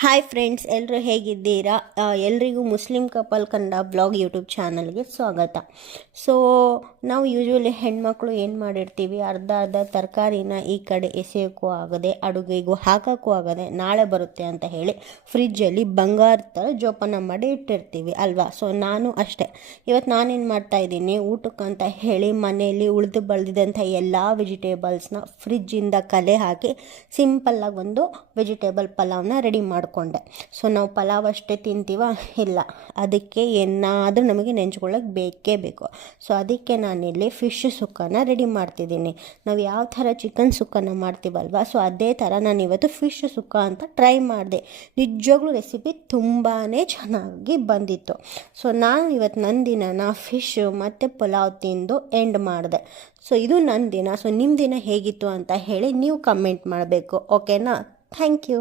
Hi friends, ಎಲ್ಲರೂ ಹೇಗಿದ್ದೀರಾ? ಎಲ್ರಿಗೂ Muslim couple Kannada blog YouTube ಚಾನಲ್ಗೆ ಸ್ವಾಗತ. ಸೊ ನಾವು ಯೂಶ್ವಲಿ ಹೆಣ್ಮಕ್ಳು ಏನು ಮಾಡಿರ್ತೀವಿ, ಅರ್ಧ ತರಕಾರಿನ ಈ ಕಡೆ ಎಸೆಯೋಕ್ಕೂ ಆಗದೆ, ಅಡುಗೆಗೂ ಹಾಕೋಕ್ಕೂ ಆಗದೆ, ನಾಳೆ ಬರುತ್ತೆ ಅಂತ ಹೇಳಿ ಫ್ರಿಜ್ಜಲ್ಲಿ ಬಂಗಾರ ಥರ ಜೋಪಾನ ಮಾಡಿ ಇಟ್ಟಿರ್ತೀವಿ ಅಲ್ವಾ? ಸೊ ನಾನು ಅಷ್ಟೇ. ಇವತ್ತು ನಾನೇನು ಮಾಡ್ತಾಯಿದ್ದೀನಿ, ಊಟಕ್ಕಂತ ಹೇಳಿ ಮನೆಯಲ್ಲಿ ಉಳಿದು ಬಳ್ದಿದ್ದಂಥ ಎಲ್ಲ ವೆಜಿಟೇಬಲ್ಸ್ನ ಫ್ರಿಜ್ಜಿಂದ ಕಲೆ ಹಾಕಿ ಸಿಂಪಲ್ಲಾಗಿ ಒಂದು ವೆಜಿಟೇಬಲ್ ಪಲಾವ್ನ ರೆಡಿ ಮಾಡಿಕೊಂಡೆ. ಸೊ ನಾವು ಪಲಾವ್ ಅಷ್ಟೇ ತಿಂತೀವ? ಇಲ್ಲ, ಅದಕ್ಕೆ ಏನಾದರೂ ನಮಗೆ ನೆಂಚ್ಕೊಳ್ಳೋಕೆ ಬೇಕೇ ಬೇಕು. ಸೊ ಅದಕ್ಕೆ ನಾನಿಲ್ಲಿ ಫಿಶ್ ಸುಕ್ಕನ ರೆಡಿ ಮಾಡ್ತಿದ್ದೀನಿ. ನಾವು ಯಾವ ಥರ ಚಿಕನ್ ಸುಕ್ಕನ ಮಾಡ್ತೀವಲ್ವ, ಸೊ ಅದೇ ಥರ ನಾನು ಇವತ್ತು ಫಿಶ್ ಸುಕ್ಕ ಅಂತ ಟ್ರೈ ಮಾಡಿದೆ. ನಿಜವಾಗ್ಲೂ ರೆಸಿಪಿ ತುಂಬಾ ಚೆನ್ನಾಗಿ ಬಂದಿತ್ತು. ಸೊ ನಾನು ಇವತ್ತು ನನ್ನ ದಿನನ ಫಿಶ್ ಮತ್ತು ಪಲಾವ್ ತಿಂದು ಎಂಡ್ ಮಾಡಿದೆ. ಸೊ ಇದು ನನ್ನ ದಿನ. ಸೊ ನಿಮ್ಮ ದಿನ ಹೇಗಿತ್ತು ಅಂತ ಹೇಳಿ ನೀವು ಕಮೆಂಟ್ ಮಾಡಬೇಕು, ಓಕೆನಾ? Thank you.